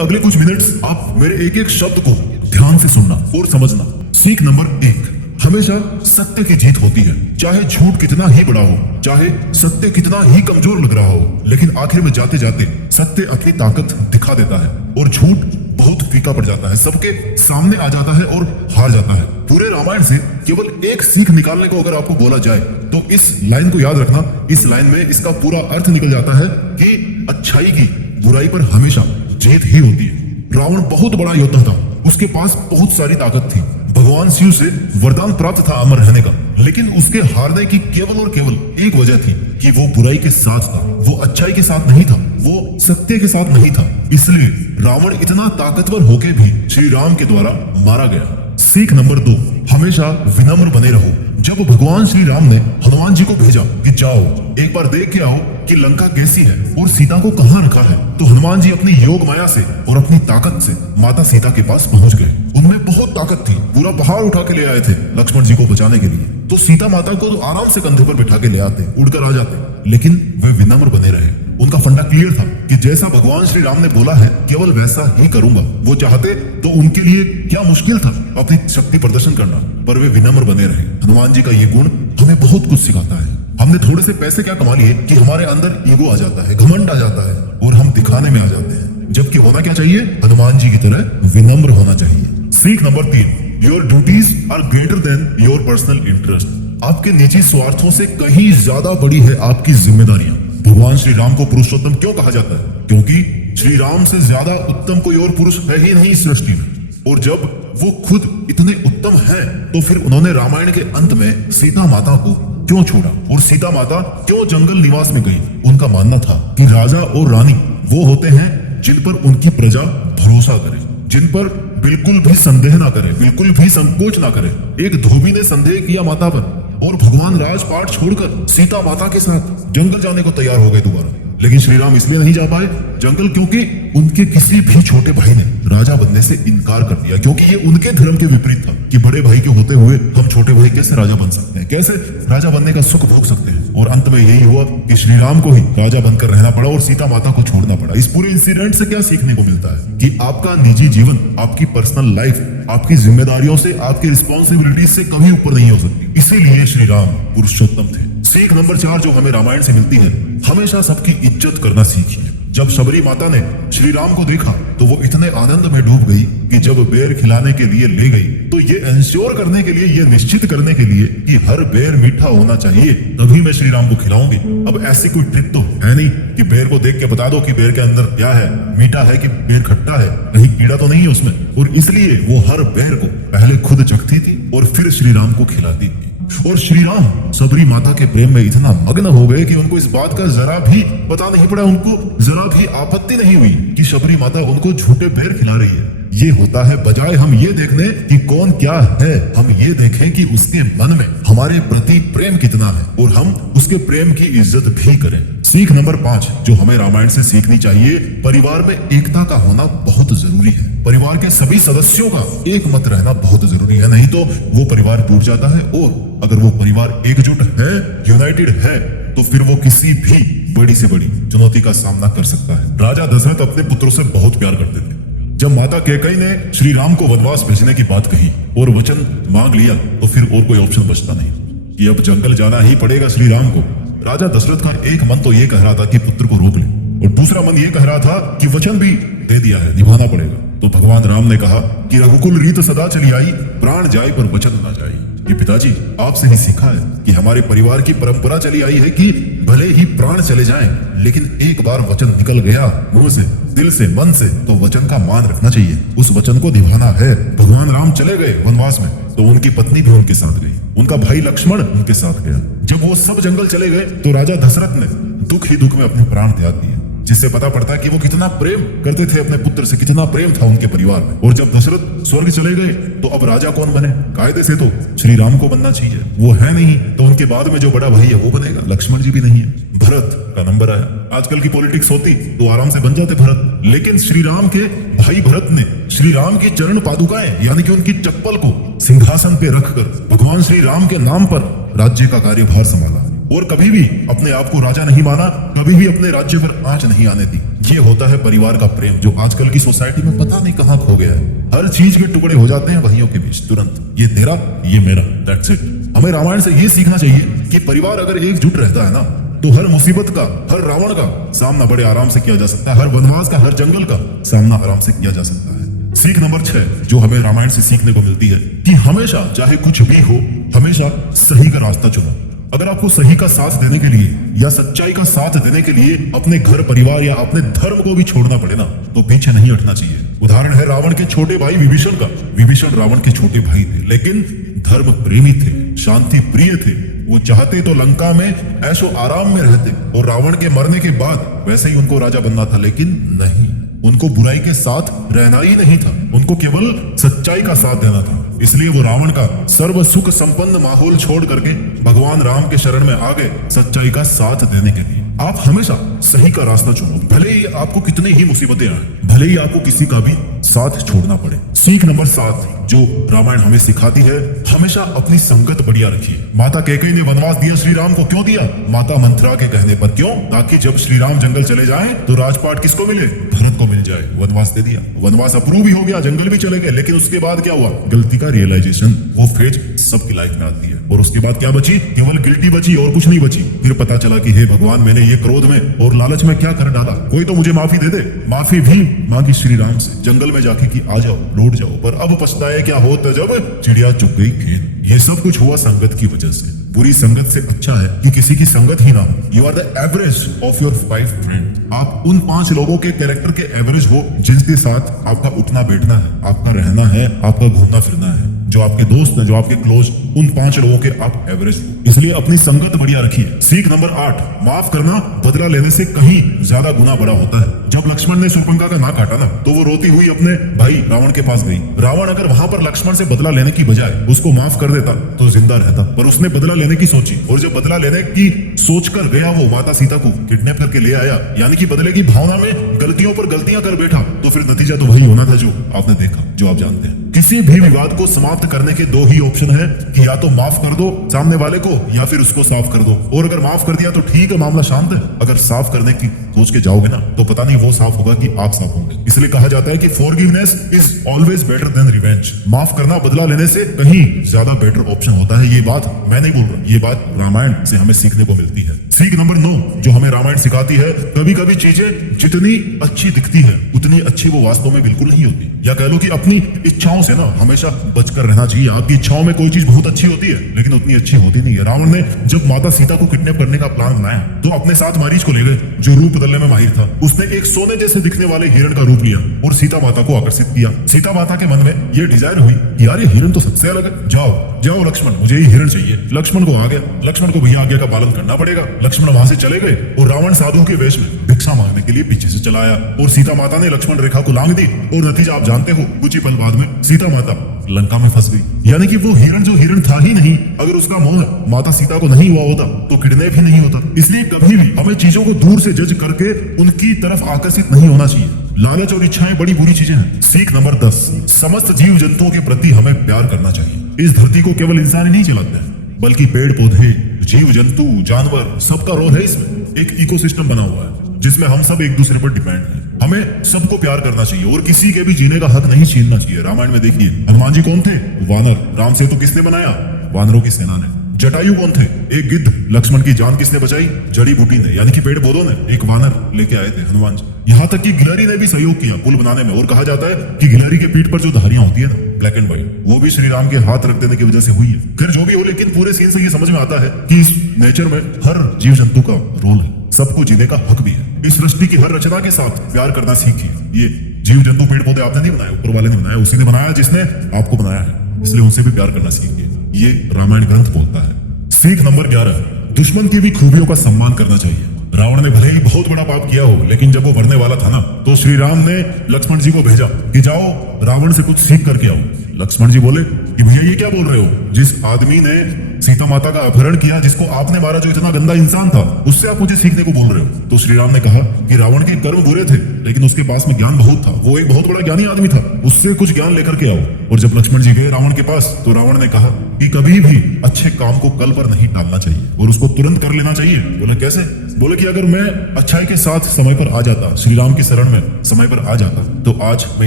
अगले कुछ मिनट्स आप मेरे एक एक शब्द को ध्यान से सुनना और समझना। सीख नंबर 1, हमेशा सत्य की जीत होती है। चाहे झूठ कितना ही बड़ा हो, चाहे सत्य कितना ही कमजोर लग रहा हो, लेकिन आखिर में जाते जाते सत्य अपनी ताकत दिखा देता है और झूठ बहुत फीका पड़ जाता है, सबके सामने आ जाता है और हार जाता है। पूरे रामायण से केवल एक सीख निकालने को अगर आपको बोला जाए तो इस लाइन को याद रखना। इस लाइन में इसका पूरा अर्थ निकल जाता है कि अच्छाई की बुराई पर हमेशा जीत ही होती है। रावण बहुत बड़ा योद्धा था, उसके पास बहुत सारी ताकत थी, भगवान शिव से वरदान प्राप्त था अमर रहने का, लेकिन उसके हारने की केवल और केवल एक वजह थी कि वो बुराई के साथ था, वो अच्छाई के साथ नहीं था, वो सत्य के साथ नहीं था। इसलिए रावण इतना ताकतवर होके भी श्री राम के द्वारा मारा गया। सीख नंबर 2, हमेशा विनम्र बने रहो। जब भगवान श्री राम ने हनुमान जी को भेजा कि जाओ एक बार देख के आओ कि लंका कैसी है और सीता को कहाँ रखा है, तो हनुमान जी अपनी योग माया से और अपनी ताकत से माता सीता के पास पहुंच गए। उनमें बहुत ताकत थी, पूरा पहाड़ उठा के ले आए थे लक्ष्मण जी को बचाने के लिए। तो सीता माता को तो आराम से कंधे पर बिठा के ले आते, उड़कर आ जाते, लेकिन वे विनम्र बने रहे। उनका फंडा क्लियर था कि जैसा भगवान श्री राम ने बोला है केवल वैसा ही करूंगा। वो चाहते तो उनके लिए क्या मुश्किल था अपनी शक्ति प्रदर्शन करना, पर वे विनम्र बने रहे। हनुमान जी का ये गुण हमें बहुत कुछ सिखाता है। हमने थोड़े से पैसे क्या कमा लिए कि हमारे अंदर ईगो आ जाता है, घमंड आ जाता है और हम दिखाने में आ जाते हैं, जबकि होना क्या चाहिए? हनुमान जी की तरह विनम्र होना चाहिए। सीख नंबर 3, your duties are greater than your personal interest. आपके निजी स्वार्थों से कहीं ज्यादा बड़ी है आपकी जिम्मेदारियां। भगवान श्री राम को पुरुषोत्तम क्यों कहा जाता है? क्योंकि श्री राम से ज्यादा उत्तम कोई और पुरुष है ही नहीं इस सृष्टि में। और जब वो खुद इतने उत्तम हैं, तो फिर उन्होंने रामायण के अंत में सीता माता को क्यों छोड़ा और सीता माता क्यों जंगल निवास में गई? उनका मानना था कि राजा और रानी वो होते हैं जिन पर उनकी प्रजा भरोसा करे, जिन पर बिल्कुल भी संदेह ना करे, बिल्कुल भी संकोच ना करे। एक धोबी ने संदेह किया माता पर और भगवान राजपाट छोड़कर सीता माता के साथ जंगल जाने को तैयार हो गए दोबारा। लेकिन श्री राम इसलिए नहीं जा पाए जंगल क्योंकि उनके किसी भी छोटे भाई ने राजा बनने से इनकार कर दिया, क्योंकि ये उनके धर्म के विपरीत था कि बड़े भाई के होते हुए हम छोटे भाई कैसे राजा बन सकते हैं, कैसे राजा बनने का सुख भोग सकते हैं। और अंत में यही हुआ कि श्री राम को ही राजा बनकर रहना पड़ा और सीता माता को छोड़ना पड़ा। इस पूरे इंसिडेंट से क्या सीखने को मिलता है कि आपका निजी जीवन, आपकी पर्सनल लाइफ आपकी जिम्मेदारियों से, आपकी रिस्पॉन्सिबिलिटी से कभी ऊपर नहीं हो सकती। इसीलिए श्री राम पुरुषोत्तम थे। सीख नंबर 4 जो हमें रामायण से मिलती है, हमेशा सबकी इज्जत करना सीखिए। जब शबरी माता ने श्री राम को देखा तो वो इतने आनंद में डूब गई कि जब बेर खिलाने के लिए ले गई तो ये इंश्योर करने के लिए, ये निश्चित करने के लिए कि हर बेर मीठा होना चाहिए, तभी मैं श्री राम को खिलाऊंगी। अब ऐसी कोई ट्रिक तो है नहीं कि बेर को देख के बता दो कि बेर के अंदर क्या है, मीठा है कि बेर खट्टा है, कहीं कीड़ा तो नहीं है उसमें। और इसलिए वो हर बेर को पहले खुद चखती थी और फिर श्री राम को खिलाती थी। और श्री राम सबरी माता के प्रेम में इतना मग्न हो गए कि उनको इस बात का जरा भी पता नहीं पड़ा, उनको जरा भी आपत्ति नहीं हुई कि सबरी माता उनको झूठे बेर खिला रही है। ये होता है बजाय हम ये देखने कि कौन क्या है, हम ये देखें कि उसके मन में हमारे प्रति प्रेम कितना है और हम उसके प्रेम की इज्जत भी करें। सीख नंबर 5 जो हमें रामायण से सीखनी चाहिए, परिवार में एकता का होना बहुत जरूरी है। परिवार के सभी सदस्यों का एक मत रहना बहुत जरूरी है, नहीं तो वो परिवार टूट जाता है। और अगर वो परिवार एकजुट है, यूनाइटेड है, तो फिर वो किसी भी बड़ी से बड़ी चुनौती का सामना कर सकता है। राजा दशरथ अपने पुत्रों से बहुत प्यार करते थे। जब माता कैकेयी ने श्री राम को वनवास भेजने की बात कही और वचन मांग लिया, तो फिर और कोई ऑप्शन बचता नहीं कि अब जंगल जाना ही पड़ेगा श्री राम को। राजा दशरथ का एक मन तो ये कह रहा था कि पुत्र को रोक ले, और दूसरा मन ये कह रहा था कि वचन भी दे दिया है, निभाना पड़ेगा। तो भगवान राम ने कहा कि रघुकुल रीत सदा चली आई, प्राण जाए पर वचन ना जाए। ये पिताजी आपसे ही सीखा है कि हमारे परिवार की परंपरा चली आई है कि भले ही प्राण चले जाएं, लेकिन एक बार वचन निकल गया मुंह से, दिल से, मन से, तो वचन का मान रखना चाहिए, उस वचन को निभाना है। भगवान राम चले गए वनवास में तो उनकी पत्नी भी उनके साथ गई, उनका भाई लक्ष्मण उनके साथ गया। जब वो सब जंगल चले गए तो राजा दशरथ ने दुख ही दुख में अपने प्राण त्याग दिए, जिससे पता पड़ता है कि वो कितना प्रेम करते थे अपने पुत्र से, कितना प्रेम था उनके परिवार में। और जब दशरथ स्वर्ग चले गए तो अब राजा कौन बने? कायदे से तो श्री राम को बनना चाहिए, वो है नहीं, तो उनके बाद में जो बड़ा भाई है वो बनेगा। लक्ष्मण जी भी नहीं है, भरत का नंबर आया। आजकल की पॉलिटिक्स होती तो आराम से बन जाते भरत, लेकिन श्री राम के भाई भरत ने श्री राम की चरण पादुकाएं यानी कि उनकी चप्पल को सिंहासन पे रखकर भगवान श्री राम के नाम पर राज्य का कार्यभार संभाला। और कभी भी अपने आप को राजा नहीं माना, कभी भी अपने राज्य पर आंच नहीं आने दी। ये होता है परिवार का प्रेम, जो आजकल की सोसाइटी में पता नहीं कहां खो गया है। हर चीज के टुकड़े हो जाते हैं भाइयों के बीच तुरंत, ये तेरा ये मेरा, दैट्स इट। हमें रामायण से ये सीखना चाहिए कि परिवार अगर एकजुट रहता है ना, तो हर मुसीबत का, हर रावण का सामना बड़े आराम से किया जा सकता है, हर वनवास का, हर जंगल का सामना आराम से किया जा सकता है। सीख नंबर 6 जो हमें रामायण से सीखने को मिलती है कि हमेशा चाहे कुछ भी हो, हमेशा सही का रास्ता चुनो। अगर आपको सही का साथ देने के लिए या सच्चाई का साथ देने के लिए अपने घर परिवार या अपने धर्म को भी छोड़ना पड़े ना, तो पीछे नहीं हटना चाहिए। उदाहरण है रावण के छोटे भाई विभीषण का। विभीषण रावण के छोटे भाई थे, लेकिन धर्म प्रेमी थे, शांति प्रिय थे। वो चाहते तो लंका में ऐशो आराम में रहते और रावण के मरने के बाद वैसे ही उनको राजा बनना था, लेकिन नहीं, उनको बुराई के साथ रहना ही नहीं था, उनको केवल सच्चाई का साथ देना था। इसलिए वो रावण का सर्व सुख संपन्न माहौल छोड़ करके भगवान राम के शरण में आ गए सच्चाई का साथ देने के लिए। आप हमेशा सही का रास्ता चुनो, भले ही आपको कितनी ही मुसीबतें आए, भले ही आपको किसी का भी साथ छोड़ना पड़े। सीख नंबर 7 जो रामायण हमें सिखाती है, हमेशा अपनी संगत बढ़िया रखिए। माता कैकेयी ने वनवास दिया श्री राम को, क्यों दिया? माता मंत्रा के कहने पर। क्यों? ताकि जब श्री राम जंगल चले जाएं तो राजपाट किसको मिले? भरत को मिल जाए। वनवास दे दिया, वनवास अप्रूव भी हो गया, जंगल भी चले गए, लेकिन उसके बाद क्या हुआ? गलती का रियलाइजेशन, वो फेज सबकी लाइफ में आती है। और उसके बाद क्या बची? केवल गिल्टी बची और कुछ नहीं बची। फिर पता चला कि हे भगवान, मैंने ये क्रोध में और लालच में क्या कर डाला, कोई तो मुझे माफी दे दे। माफी भी मांगी श्री राम से जंगल में जाके कि आ जाओ, लौट जाओ, पर अब पछताए क्या होता जब चिड़िया चुग गई खेत। ये सब कुछ हुआ संगत की वजह से। बुरी संगत से अच्छा है कि किसी की संगत ही ना हो। You are the average of your 5 friend. आप उन 5 लोगों के कैरेक्टर के एवरेज हो जिनके साथ आपका उठना बैठना है, आपका रहना है, आपका घूमना फिरना है। जो आपके दोस्त हैं, जो आपके क्लोज, उन 5 लोगों के आप एवरेज हो। इसलिए अपनी संगत बढ़िया रखिए। सीख नंबर 8 माफ करना बदला लेने से कहीं ज्यादा गुना बड़ा होता है। जब लक्ष्मण ने शूर्पणखा का नाक काटा ना, तो वो रोती हुई अपने भाई रावण के पास गई। रावण अगर वहां पर लक्ष्मण से बदला लेने की बजाय उसको माफ कर देता तो जिंदा रहता, पर उसने बदला लेने की सोची, और जब बदला लेने की सोचकर गया वो माता सीता को किडनैप करके ले आया, यानी कि बदले की भावना में गलतियों पर गलतियां कर बैठा, तो फिर नतीजा तो वही होना था जो आपने देखा, जो आप जानते हैं। किसी भी विवाद को समाप्त करने के 2 ही ऑप्शन है कि या तो माफ कर दो सामने वाले को, या फिर उसको साफ कर दो। और अगर माफ कर दिया तो ठीक है, मामला शांत है। अगर साफ करने की सोच के जाओगे ना, तो पता नहीं वो साफ होगा कि आप साफ होंगे। इसलिए कहा जाता है कि forgiveness is always better than revenge. माफ करना बदला लेने से कहीं ज्यादा बेटर ऑप्शन होता है। ये बात मैं नहीं बोल रहा, ये बात रामायण से हमें सीखने को मिलती है। सीख नंबर 9 जो हमें रामायण सिखाती है, कभी कभी चीजें जितनी अच्छी दिखती है उतनी अच्छी वो वास्तव में बिल्कुल नहीं होती। या कह लो कि अपनी इच्छाओं से ना हमेशा बचकर रहना चाहिए। आपकी इच्छाओं में कोई चीज बहुत अच्छी होती है, लेकिन उतनी अच्छी होती नहीं है। रावण ने जब माता सीता को किडनैप करने का प्लान बनाया, तो अपने साथ मारीच को ले गए, जो रूप बदलने में माहिर था। उसने एक सोने जैसे दिखने वाले हिरण का रूप लिया और सीता माता को आकर्षित किया। सीता माता के मन में ये डिजायर हुई कि यार ये हिरण तो सबसे अलग है, जाओ जाओ लक्ष्मण, मुझे ये हिरण चाहिए। लक्ष्मण को आ गया, लक्ष्मण को भैया आज्ञा का पालन करना पड़ेगा। लक्ष्मण वहां से चले गए और रावण साधु के वेश में भिक्षा मांगने के लिए पीछे से चला आया, और सीता माता ने लक्ष्मण रेखा को लांग दी, और नतीजा आप जानते हो, कुछ ही पल बाद में सीता माता लंका में फंस गई। यानी कि वो हिरण जो हिरण था ही नहीं, अगर उसका मोह माता सीता को नहीं हुआ होता तो किडनैप ही नहीं होता। इसलिए कभी भी हमें चीजों को दूर से जज करके उनकी तरफ आकर्षित नहीं होना चाहिए। लालच और इच्छाएं बड़ी बुरी चीजें हैं। सीख नंबर 10 समस्त जीव जंतुओं के प्रति हमें प्यार करना चाहिए। इस धरती को केवल इंसान ही नहीं चलाते हैं, बल्कि पेड़ पौधे, जीव जंतु, जानवर, सबका रोल है इसमें। एक इकोसिस्टम बना हुआ है जिसमें हम सब एक दूसरे पर डिपेंड हैं। हमें सबको प्यार करना चाहिए और किसी के भी जीने का हक नहीं छीनना चाहिए। रामायण में देखिए, हनुमान जी कौन थे? वानर। राम सेतु किसने बनाया? वानरों की सेना ने। जटायु कौन थे? एक गिद्ध। लक्ष्मण की जान किसने बचाई? जड़ी बूटी ने, यानी कि पेड़ पौधों ने। एक वानर लेके आए थे हनुमान जी। यहाँ तक कि गिलहरी ने भी सहयोग किया पुल बनाने में, और कहा जाता है कि गिलहरी के पीठ पर जो धारियां होती है ना, ब्लैक एंड व्हाइट, वो भी श्री राम के हाथ रख देने की वजह से हुई है। फिर जो भी हो, लेकिन पूरे सीन से ये समझ में आता है कि इस नेचर में हर जीव जंतु का रोल है, सबको जीने का हक भी है। इस सृष्टि की हर रचना के साथ प्यार करना सीखिए। ये जीव जंतु पेड़ पौधे आपने नहीं बनाए, ऊपर वाले ने बनाया, उसी ने बनाया जिसने आपको बनाया है, इसलिए उनसे भी प्यार करना सीखिए। ये रामायण ग्रंथ बोलता है। सीख नंबर 11 दुश्मन की भी खूबियों का सम्मान करना चाहिए। रावण ने भले ही बहुत बड़ा पाप किया हो, लेकिन जब वो मरने वाला था ना, तो श्री राम ने लक्ष्मण जी को भेजा कि जाओ रावण से कुछ सीख करके आओ। लक्ष्मण जी बोले कि भैया ये क्या बोल रहे हो? जिस आदमी ने सीता माता का अपहरण किया, जिसको आपने मारा, जो इतना गंदा इंसान था, उससे आप मुझे सीखने को बोल रहे हो? तो श्री राम ने कहा कि रावण के कर्म बुरे थे, लेकिन उसके पास में ज्ञान बहुत था, वो एक बहुत बड़ा ज्ञानी आदमी था, उससे कुछ ज्ञान लेकर के आओ। और जब लक्ष्मण जी गए रावण के पास, तो रावण ने कहा कि कभी भी अच्छे काम को कल पर नहीं टालना चाहिए और उसको तुरंत कर लेना चाहिए। बोला कैसे? बोले कि अगर मैं अच्छाई के साथ समय पर आ जाता, श्री राम की शरण में समय पर आ जाता, तो आज मैं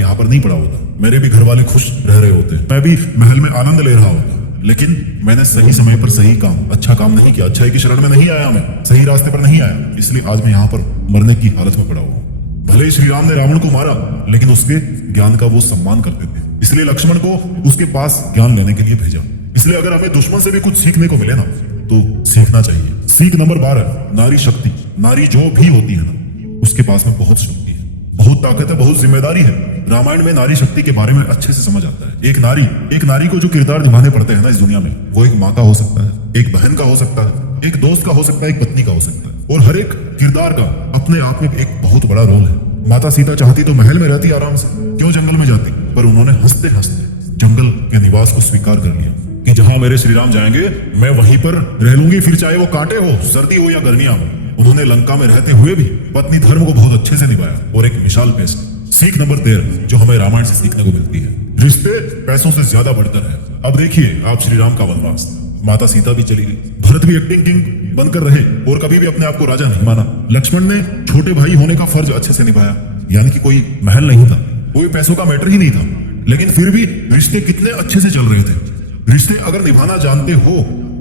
यहाँ पर नहीं पड़ा होता, मेरे भी घर वाले खुश रह रहे होते, मैं भी महल में आनंद ले रहा होता। लेकिन मैंने सही समय पर सही काम, अच्छा काम नहीं किया, अच्छाई की शरण में नहीं आया, मैं सही रास्ते पर नहीं आया, इसलिए आज मैं यहाँ पर मरने की हालत में पड़ा हुआ हूँ। भले ही श्री राम ने रावण को मारा, लेकिन उसके ज्ञान का वो सम्मान करते थे, इसलिए लक्ष्मण को उसके पास ज्ञान लेने के लिए भेजा। इसलिए अगर हमें दुश्मन से भी कुछ सीखने को मिले ना, तो सीखना चाहिए। सीख नंबर 12, नारी शक्ति। नारी जो भी होती है ना, उसके पास में बहुत शक्ति है, बहुत ताकत है, बहुत जिम्मेदारी है। रामायण में नारी शक्ति के बारे में अच्छे से समझ आता है। एक नारी को जो किरदार निभाने पड़ते हैं ना इस दुनिया में, वो एक माँ का हो सकता है, एक बहन का हो सकता है, एक दोस्त का हो सकता है, एक पत्नी का हो सकता है। और हर एक किरदार का अपने आप में एक बहुत बड़ा रोल है। माता सीता चाहती तो महल में रहती आराम से, क्यों जंगल में जाती? पर उन्होंने हंसते हंसते जंगल के निवास को स्वीकार कर लिया कि जहां मेरे श्री राम जाएंगे, मैं वहीं पर रह लूंगी, फिर चाहे वो कांटे हो, सर्दी हो या गर्मियां हो। उन्होंने लंका में रहते हुए भी पत्नी धर्म को बहुत अच्छे से निभाया और एक मिसाल पेश की। सीख नंबर 13 जो हमें रामायण से सीखने को मिलती है, रिश्ते पैसों से ज्यादा बढ़कर है। अब देखिए आप श्री राम का वनवास, माता सीता भी चली गई, भरत भी एक्टिंग किंग बनकर रहे और कभी भी अपने आप को राजा नहीं माना। लक्ष्मण ने छोटे भाई होने का फर्ज अच्छे से निभाया, यानी कि कोई महल नहीं था, कोई पैसों का मैटर ही नहीं था, लेकिन फिर भी रिश्ते कितने अच्छे से चल रहे थे। रिश्ते अगर निभाना जानते हो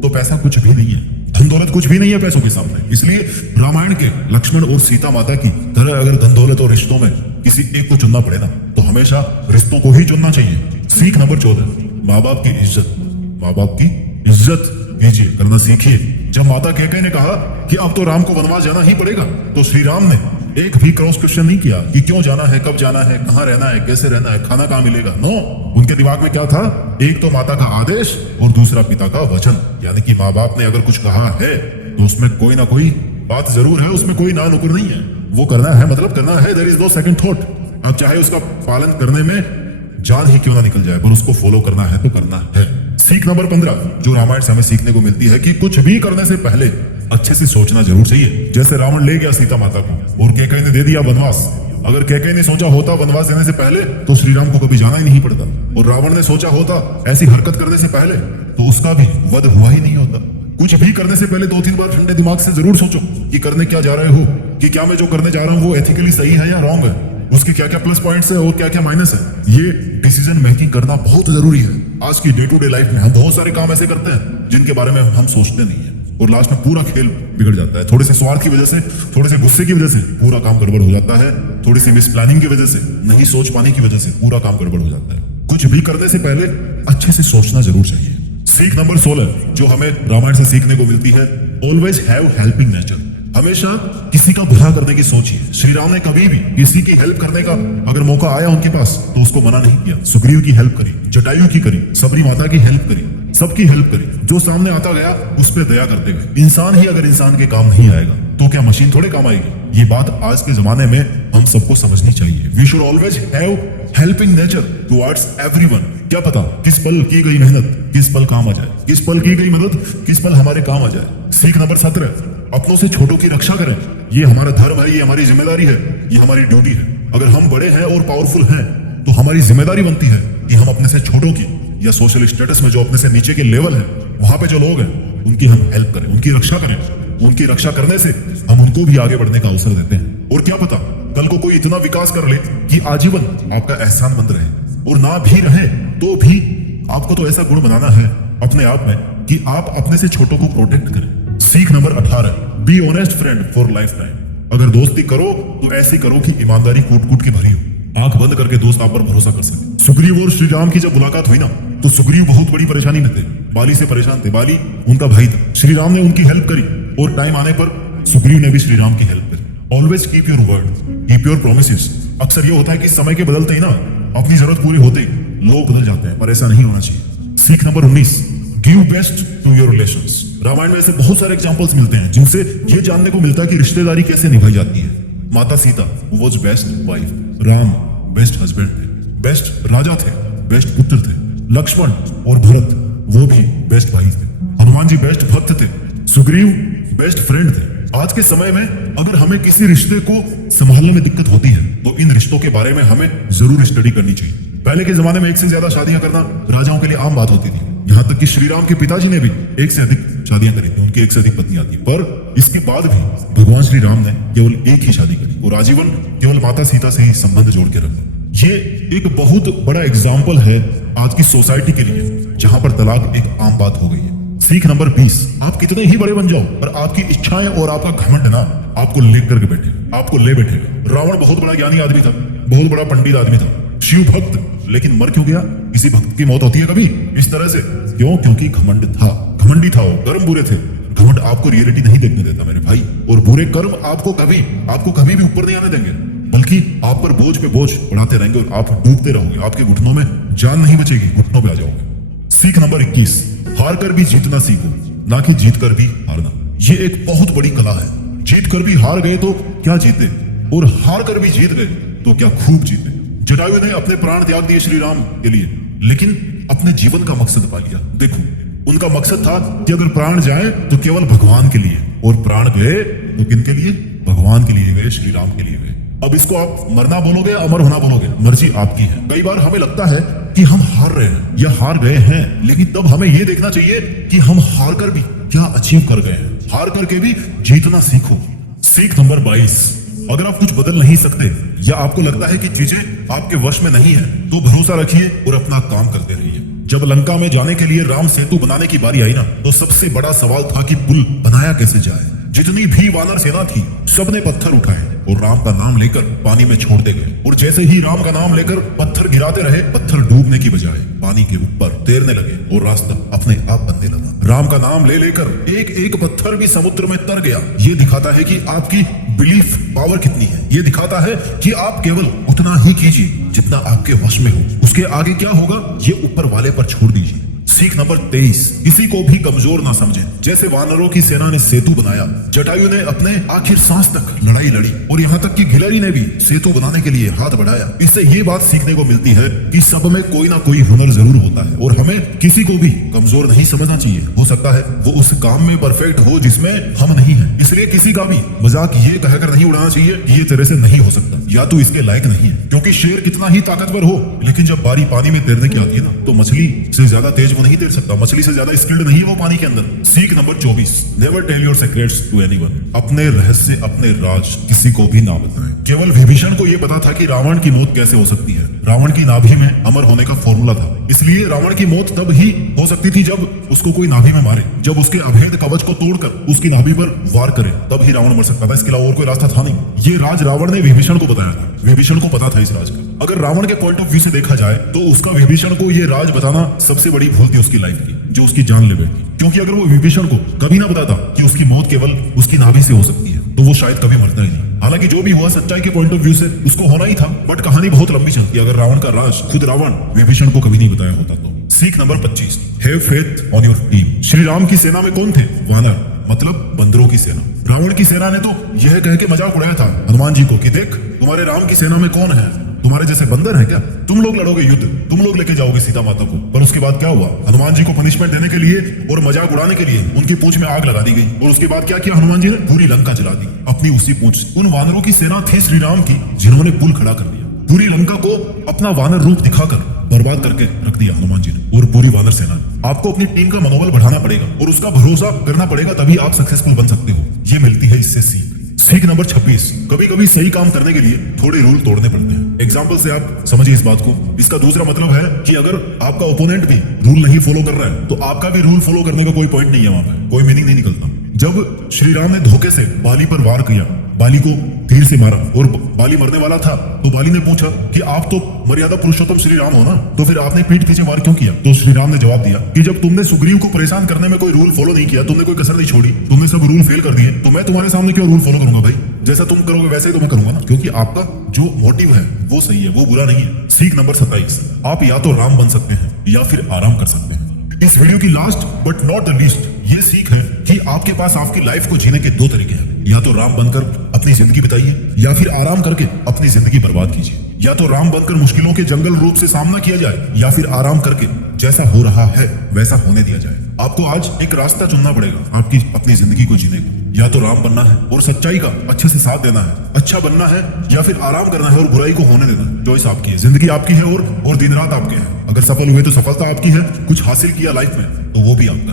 तो पैसा कुछ भी नहीं है, धन दौलत कुछ भी नहीं है पैसों के सामने। इसलिए रामायण के लक्ष्मण और सीता माता की तरह अगर धन दौलत और रिश्तों में किसी एक को चुनना पड़े ना, तो हमेशा रिश्तों को ही चुनना चाहिए। सीख नंबर 14, माँ बाप की इज्जत। माँ बाप की इज्जत कीजिए, करना सीखिए। जब माता कैकेयी ने कहा कि अब तो राम को वनवास जाना ही पड़ेगा, तो श्री राम ने एक भी क्रॉस क्वेश्चन नहीं किया कि क्यों जाना है, कब जाना है, कहाँ रहना है, कैसे रहना है, खाना कहाँ मिलेगा। नो, उनके दिमाग में क्या था? एक तो माता का आदेश और दूसरा पिता का वचन। यानी कि माँ बाप ने अगर कुछ कहा है तो उसमें कोई ना कोई बात जरूर है, उसमें कोई ना नुकुर नहीं है, वो करना है मतलब करना है। There is no second thought. अब चाहे उसका पालन करने में जान ही क्यों ना निकल जाए, पर उसको फॉलो करना है तो करना है। सीख नंबर 15 जो रामायण से हमें सीखने को मिलती है कि कुछ भी करने से पहले अच्छे से सोचना जरूर चाहिए। जैसे रावण ले गया सीता माता को और कैकेयी ने दे दिया वनवास। अगर कैकेयी ने सोचा होता वनवास देने से पहले, तो श्री राम को कभी जाना ही नहीं पड़ता। और रावण ने सोचा होता ऐसी हरकत करने से पहले, तो उसका भी वध हुआ ही नहीं होता। कुछ भी करने से पहले 2-3 बार ठंडे दिमाग से जरूर सोचो कि करने क्या जा रहे हो, कि क्या मैं जो करने जा रहा हूँ वो एथिकली सही है या रॉन्ग है, उसके क्या क्या प्लस पॉइंट्स है और क्या क्या माइनस है। ये डिसीजन मेकिंग करना बहुत जरूरी है। आज की डे टू डे लाइफ में हम बहुत सारे काम ऐसे करते हैं जिनके बारे में हम सोचते नहीं है और लास्ट में पूरा खेल बिगड़ जाता है। थोड़े से स्वार्थ की वजह से, थोड़े से गुस्से की वजह से पूरा काम गड़बड़ हो जाता है, थोड़ी सी मिस प्लानिंग की वजह से, नहीं सोच पाने की वजह से पूरा काम गड़बड़ हो जाता है। कुछ भी करने से पहले अच्छे से सोचना जरूर चाहिए। सीख नंबर 16 जो हमें रामायण से सीखने को मिलती है, ऑलवेज हैव हेल्पिंग नेचर। हमेशा किसी का भला करने की सोचिए। श्री राम ने कभी भी किसी की हेल्प करने का अगर मौका आया उनके पास, तो उसको मना नहीं किया। सुग्रीव की हेल्प करी, जटायु की करी, सबरी माता की हेल्प करी, सबकी हेल्प करी। जो सामने आता गया उस पर दया करते हुए। इंसान ही अगर इंसान के काम नहीं आएगा तो क्या मशीन थोड़े काम आएगी? ये बात आज के जमाने में हम सबको समझनी चाहिए। We should always have helping nature towards everyone. क्या पता किस पल की गई मेहनत किस पल काम आ जाए, किस पल की गई मदद किस पल हमारे काम आ जाए। सीख नंबर 17 अपनों से छोटों की रक्षा करें। ये हमारा धर्म है, ये हमारी जिम्मेदारी है, ये हमारी ड्यूटी है। अगर हम बड़े हैं और पावरफुल हैं तो हमारी जिम्मेदारी बनती है कि हम अपने से छोटों की या सोशल स्टेटस में जो अपने से नीचे के लेवल है, वहां पे जो लोग हैं उनकी हम हेल्प करें, उनकी रक्षा करें। उनकी रक्षा करने से हम उनको भी आगे बढ़ने का अवसर देते हैं। और क्या पता कल को कोई इतना विकास कर ले कि आजीवन आपका एहसानमंद रहे, और ना भी रहे तो भी आपको तो ऐसा गुण बनाना है अपने आप में कि आप अपने से छोटों को प्रोटेक्ट करें। सीख number 18 be honest friend for life time. अगर दोस्ती करो तो ऐसी करो कि ईमानदारी कूट कूट के भरी हो, आंख बंद करके दोस्त आप पर भरोसा कर सके। सुग्रीव और श्री राम की जब मुलाकात हुई ना, तो सुग्रीव बहुत बड़ी परेशानी में थे, बाली से परेशान थे। बाली उनका भाई था। श्री राम ने उनकी हेल्प करी और टाइम आने पर सुग्रीव ने भी श्री राम की हेल्प करी। Always keep your word, keep your promises. अक्सर ये होता है कि समय के बदलते ही ना, अपनी जरूरत पूरी होते ही लोग बदल जाते हैं, पर ऐसा नहीं होना चाहिए। सीख नंबर 19 give best to your relations. Ramayan में ऐसे बहुत सारे एग्जांपल्स मिलते हैं जिनसे ये जानने को मिलता है कि रिश्तेदारी कैसे निभाई जाती है। माता Sita was best wife, Ram best husband थे, बेस्ट राजा थे, बेस्ट पुत्र थे, लक्ष्मण और भरत वो भी बेस्ट भाई थे, हनुमान जी बेस्ट भक्त थे, सुग्रीव बेस्ट फ्रेंड थे। आज के समय में अगर हमें किसी रिश्ते को संभालने में दिक्कत होती है तो इन रिश्तों के बारे में हमें जरूर स्टडी करनी चाहिए। पहले के जमाने में एक से ज्यादा शादियां करना राजाओं के लिए आम बात होती थी, यहाँ तक कि श्री राम के पिताजी ने भी एक से अधिक शादियां करी थी, उनकी एक से अधिक पत्नियां थी। पर इसके बाद भी भगवान श्री राम ने केवल एक ही शादी करी और आजीवन केवल माता सीता से ही संबंध जोड़ के रखा। ये एक बहुत बड़ा एग्जाम्पल है आज की सोसाइटी के लिए, जहां पर तलाक एक आम बात हो गई है। सीख नंबर 20, आप कितने ही बड़े बन जाओ पर आपकी इच्छाएं और आपका घमंड ना आपको लेकर के बैठे, आपको ले बैठेगा। रावण बहुत बड़ा ज्ञानी आदमी था, बहुत बड़ा पंडित आदमी था, शिव भक्त, लेकिन मर क्यों गया? किसी भक्त की मौत होती है कभी इस तरह से? क्यों? क्योंकि घमंड था, घमंडी था वो, कर्म बुरे थे। घमंड आपको रियलिटी नहीं देखने देता मेरे भाई, और बुरे कर्म आपको कभी भी ऊपर नहीं आने देंगे, बल्कि आप पर बोझ पे बोझ बढ़ाते रहेंगे और आप डूबते रहोगे, आपके घुटनों में जान नहीं बचेगी, घुटनों पे आ जाओगे। सीख नंबर 21, हार कर भी जीतना सीखो, ना कि जीत कर भी हारना। ये एक बहुत बड़ी कला है। जीत कर भी हार गए तो क्या जीते, और हार कर भी जीत गए तो क्या खूब जीते। जटायु ने अपने प्राण त्याग दिए श्री राम के लिए, लेकिन अपने जीवन का मकसद पा लिया। देखो, उनका मकसद था कि अगर प्राण जाए तो केवल भगवान के लिए, और प्राण गए तो किनके लिए? भगवान के लिए गए, श्री राम के लिए गए। अब इसको आप मरना बोलोगे, अमर होना बोलोगे, मर्जी आपकी है। कई बार हमें लगता है कि हम हार रहे हैं या हार गए हैं, लेकिन तब हमें यह देखना चाहिए कि हम हार कर भी क्या अचीव कर गए हैं। हार करके भी जीतना सीखो। सीख नंबर 22, अगर आप कुछ बदल नहीं सकते या आपको लगता है कि चीजें आपके वश में नहीं है तो भरोसा रखिए और अपना काम करते रहिए। जब लंका में जाने के लिए राम सेतु बनाने की बारी आई ना, तो सबसे बड़ा सवाल था कि पुल बनाया कैसे जाए। जितनी भी वानर सेना थी सबने पत्थर उठाए और राम का नाम लेकर पानी में छोड़ते गए, और जैसे ही राम का नाम लेकर पत्थर गिराते रहे, पत्थर डूबने की बजाय पानी के ऊपर तैरने लगे और रास्ता अपने आप बनने लगा। राम का नाम ले लेकर एक एक पत्थर भी समुद्र में तर गया। ये दिखाता है कि आपकी बिलीफ पावर कितनी है। ये दिखाता है कि आप केवल उतना ही कीजिए जितना आपके वश में हो, उसके आगे क्या होगा ये ऊपर वाले पर छोड़ दीजिए। सीख नंबर 23, किसी को भी कमजोर ना समझें। जैसे वानरों की सेना ने सेतु बनाया, जटायु ने अपने आखिर सांस तक लड़ाई लड़ी, और यहाँ तक कि गिलहरी ने भी सेतु बनाने के लिए हाथ बढ़ाया। इससे ये बात सीखने को मिलती है कि सब में कोई ना कोई हुनर जरूर होता है, और हमें किसी को भी कमजोर नहीं समझना चाहिए। हो सकता है वो उस काम में परफेक्ट हो जिसमें हम नहीं है, इसलिए किसी का भी मजाक ये कहकर नहीं उड़ाना चाहिए कि ये तेरे से नहीं हो सकता या तू इसके लायक नहीं है। क्योंकि शेर कितना ही ताकतवर हो, लेकिन जब बारी पानी में तैरने की आती है ना, तो मछली से ज्यादा तेज वो नहीं तैर सकता, मछली से ज्यादा स्किल्ड नहीं है वो पानी के अंदर। सीख नंबर 24, never tell your secrets to anyone. अपने रहस्य, अपने राज किसी को भी ना बताएं। केवल विभीषण को यह पता था कि रावण की मौत कैसे हो सकती है। रावण की नाभि में अमर होने का फॉर्मूला था, इसलिए रावण की मौत तब ही हो सकती थी जब उसको कोई नाभि में मारे, जब उसके अभेद कवच को तोड़कर उसकी नाभि पर वार करे, तब ही रावण मर सकता था। इसके अलावा और कोई रास्ता था नहीं। ये राज रावण ने विभीषण को बताया था, विभीषण को पता था इस राज का। अगर रावण के पॉइंट ऑफ व्यू से देखा जाए तो उसका विभीषण को ये राज बताना सबसे बड़ी भूल थी उसकी लाइफ की, जो उसकी जान ले बैठी। क्योंकि अगर वो विभीषण को कभी ना बताता कि उसकी मौत केवल उसकी नाभि से हो सकती है, तो वो शायद कभी मरता ही नहीं। हालांकि जो भी हुआ सच्चाई के पॉइंट ऑफ व्यू से उसको होना ही था, बट कहानी बहुत लंबी चलती अगर रावण का राज खुद रावण विभीषण को कभी नहीं बताया होता तो। सीख number 25, have faith on your team. Shri Ram की सेना में कौन थे? वानर, मतलब बंदरों की सेना। रावण की सेना ने तो यह कह के मजाक उड़ाया था हनुमान जी को कि देख, तुम्हारे राम की सेना में कौन है? तुम्हारे जैसे बंदर है क्या? तुम लोग लड़ोगे युद्ध, तुम लोग लेके जाओगे सीता माता को। पर उसके बाद क्या हुआ? हनुमान जी को पनिशमेंट देने के लिए और मजाक उड़ाने के लिए उनकी पूंछ में आग लगा दी गई, और उसके बाद क्या किया हनुमान जी ने? पूरी लंका जला दी अपनी उसी पूंछ। उन वानरों की सेना थी श्री राम की, जिन्होंने पुल खड़ा कर दिया। पूरी लंका को अपना वानर रूप दिखाकर बर्बाद करके रख दिया हनुमान जी ने और पूरी वानर सेना। आपको अपनी टीम का मनोबल बढ़ाना पड़ेगा और उसका भरोसा करना पड़ेगा, तभी आप सक्सेसफुल बन सकते हो। ये मिलती है इससे सीख। सीख नंबर 26, कभी कभी सही काम करने के लिए थोड़े रूल तोड़ने पड़ते हैं। एग्जाम्पल से आप समझिए इस बात को। इसका दूसरा मतलब है कि अगर आपका ओपोनेंट भी रूल नहीं फॉलो कर रहा है तो आपका भी रूल फॉलो करने का कोई पॉइंट नहीं है, वहां पे कोई मीनिंग नहीं निकलता। जब श्री राम ने धोखे से बाली पर वार किया, बाली को तीर से मारा और बाली मरने वाला था, तो बाली ने पूछा कि आप तो मर्यादा पुरुषोत्तम श्री राम हो ना, तो फिर आपने पीठ पीछे वार क्यों किया? तो श्री राम ने जवाब दिया कि जब तुमने सुग्रीव को परेशान करने में कोई रूल फॉलो नहीं किया, तुमने कोई कसर नहीं छोड़ी, तुमने सब रूल फेल कर दिए, तो मैं तुम्हारे सामने क्यों रूल फॉलो करूंगा भाई? जैसा तुम करोगे वैसे ही तो मैं करूंगा ना, क्योंकि आपका जो मोटिव है वो सही है, वो बुरा नहीं है। सीख नंबर 27, आप या तो राम बन सकते हैं या फिर आराम कर सकते हैं। इस वीडियो की last but not the least ये सीख है कि आपके पास आपकी लाइफ को जीने के दो तरीके हैं। या तो राम बनकर अपनी जिंदगी बिताइए या फिर आराम करके अपनी जिंदगी बर्बाद कीजिए। या तो राम बनकर मुश्किलों के जंगल रूप से सामना किया जाए या फिर आराम करके जैसा हो रहा है वैसा होने दिया जाए। आपको आज एक रास्ता चुनना पड़ेगा आपकी अपनी जिंदगी को जीने का। या तो राम बनना है और सच्चाई का अच्छे से साथ देना है, अच्छा बनना है या फिर आराम करना है और बुराई को होने देना है। चॉइस आपकी है, जिंदगी आपकी है और दिन रात आपके हैं। अगर सफल हुए तो सफलता आपकी है, कुछ हासिल किया लाइफ में तो वो भी आपका है।